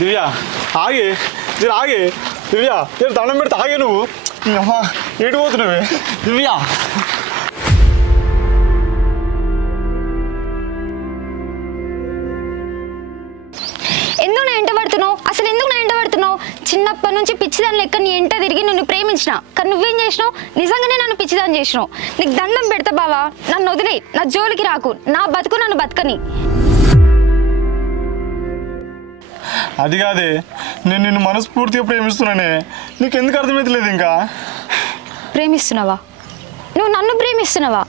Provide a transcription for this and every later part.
దివ్య ఆగే జర ఆగే దివ్య జర దండం పెడితే ఆగే నువ్వు అమ్మా ఏడు పోతున్నావే దివ్య ఎందుకు నా ఎంట పడుతున్నావు? అసలు ఎందుకు నా ఎంట పడుతున్నావు? చిన్నప్పటి నుంచి పిచ్చిదాని లెక్క నీ ఎంట తిరిగి నిన్ను ప్రేమించిన, కానీ నువ్వేం చేసినావు? నిజంగానే నన్ను పిచ్చిదాన్ని చేసినావు. నీకు దండం పెడతా బావా, నన్ను వదిలే, నా జోలికి రాకు, నా బతుకు నన్ను బతకని. అది కాదే, నేను నిన్ను మనస్ఫూర్తిగా ప్రేమిస్తున్నానే, నీకు ఎందుకు అర్థమవుతలేదు? ఇంకా ప్రేమిస్తున్నావా? నువ్వు నన్ను ప్రేమిస్తున్నావా?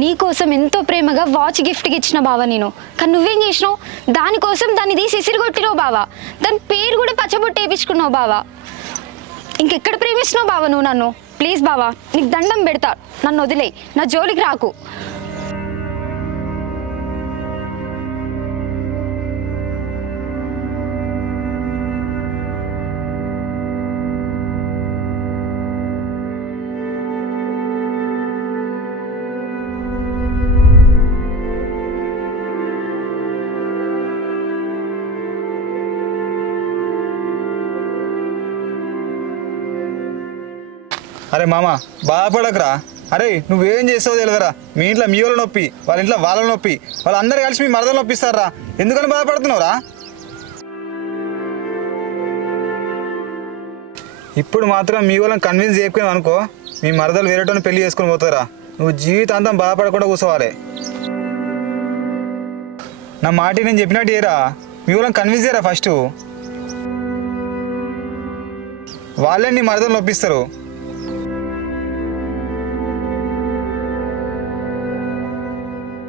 నీకోసం ఎంతో ప్రేమగా వాచ్ గిఫ్ట్కి ఇచ్చిన బావా నేను, కానీ నువ్వేం చేసినావు? దానికోసం దాన్ని తీసి ఇసిరి కొట్టినావు బావా, దాని పేరు కూడా పచ్చబొట్టు వేయించుకున్నావు బావా. ఇంకెక్కడ ప్రేమిస్తున్నావు బావా నువ్వు నన్ను? ప్లీజ్ బావా, నీకు దండం పెడతా, నన్ను వదిలే, నా జోలికి రాకు. అరే మామ బాధపడకరా. అరే నువ్వేం చేస్తావో తెలియదురా. మీ ఇంట్లో మీ వాళ్ళ నొప్పి, వాళ్ళ ఇంట్లో వాళ్ళ నొప్పి, వాళ్ళందరూ కలిసి మీ మరదలు నొప్పిస్తారా. ఎందుకని బాధపడుతున్నావురా? ఇప్పుడు మాత్రం మీ వాళ్ళని కన్విన్స్ చేయకపోయావు అనుకో, మీ మరదలు వేరేటోని పెళ్లి చేసుకొని పోతారా. నువ్వు జీవితాంతం బాధపడకుండా కూర్చోవాలి. నా మాట నేను చెప్పినట్టు ఏరా, మీ వాళ్ళని కన్విన్స్ చేయరా. ఫస్ట్ వాళ్ళే నీ మరదలు నొప్పిస్తారు.